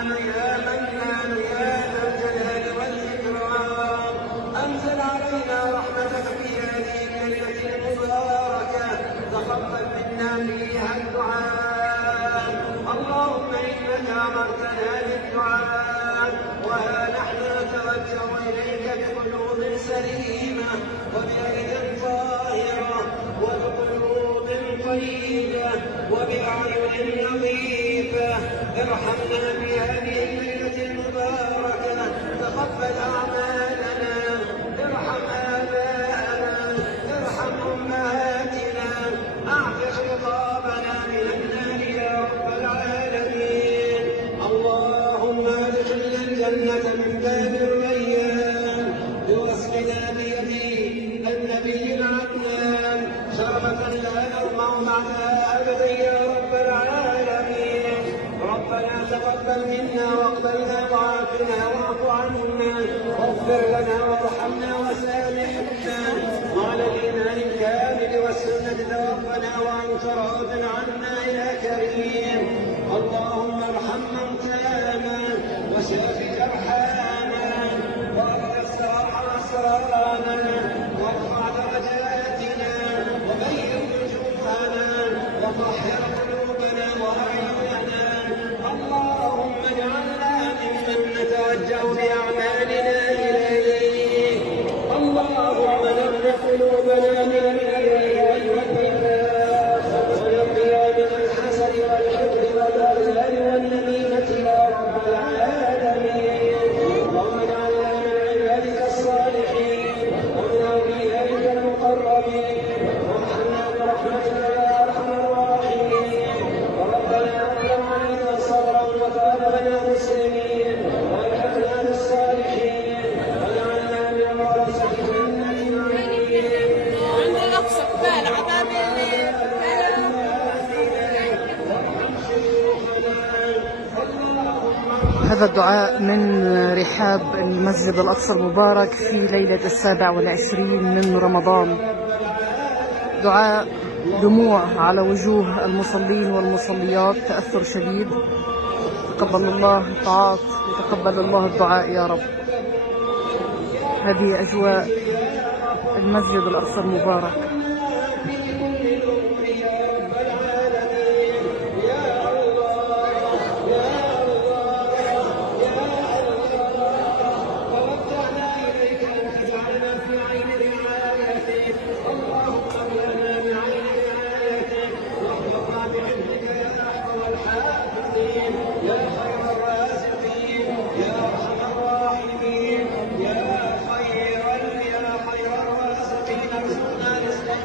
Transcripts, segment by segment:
حنان يا منان يا ذا الجلال والإكرام. أنزل علينا رحمتك في هذه الليلة المباركة، تقبل منا فيها الدعاء. اللهم إنك أمرتنا بالدعاء، وها نحن نتوجه إليك بقلوب سليمة وبأيد طاهرة وبقلوب طيبة وبأعين نظيفة. ارحمنا في هذه الليلة المباركة، تقبل أعمالنا، ارحم آباءنا، ارحم أمهاتنا، أعتق رقابنا من النار يا رب العالمين. اللهم ادخلنا الجنة من باب الريان بوصلنا بيدي النبي العدنان شربة لا نظمأ بعدها أبدا يا رب العالمين. ربنا تقبل منا واقبلنا وعافنا واعف عنا واغفر لنا وارحمنا وسامحنا، وعلى الإيمان الكامل والسنة توفنا وأنت راض عنا يا كريم. اللهم ارحم موتانا وشاف جرحانا وارفع أسرارنا وارفع درجاتنا وبين وجوهنا وطهر قلوبنا وأعيننا. اللهم اجعلنا ممن نتوجه بأعمالنا إليك. اللهم نمن قلوبنا من الرياء والنفاق ونقيا من الحسد والحقد والأغلال والنميمة يا رب العالمين. اللهم اجعلنا من عبادك الصالحين ومن أوليائك المقربين، وارحمنا برحمتك يا أرحم الراحمين. وربنا أكرم علينا صبرا وتوفنا مسلمين والحقنا بالصالحين وجعلنا من ورثة جنة النعيم. هذا الدعاء من رحاب المسجد الأقصى المبارك في ليلة 27 من رمضان. دعاء دموع على وجوه المصلين والمصليات، تأثر شديد. تقبل الله الطاعات وتقبل الله الدعاء يا رب. هذه أجواء المسجد الأقصى المبارك.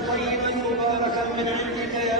طيبا مباركا من عندك يا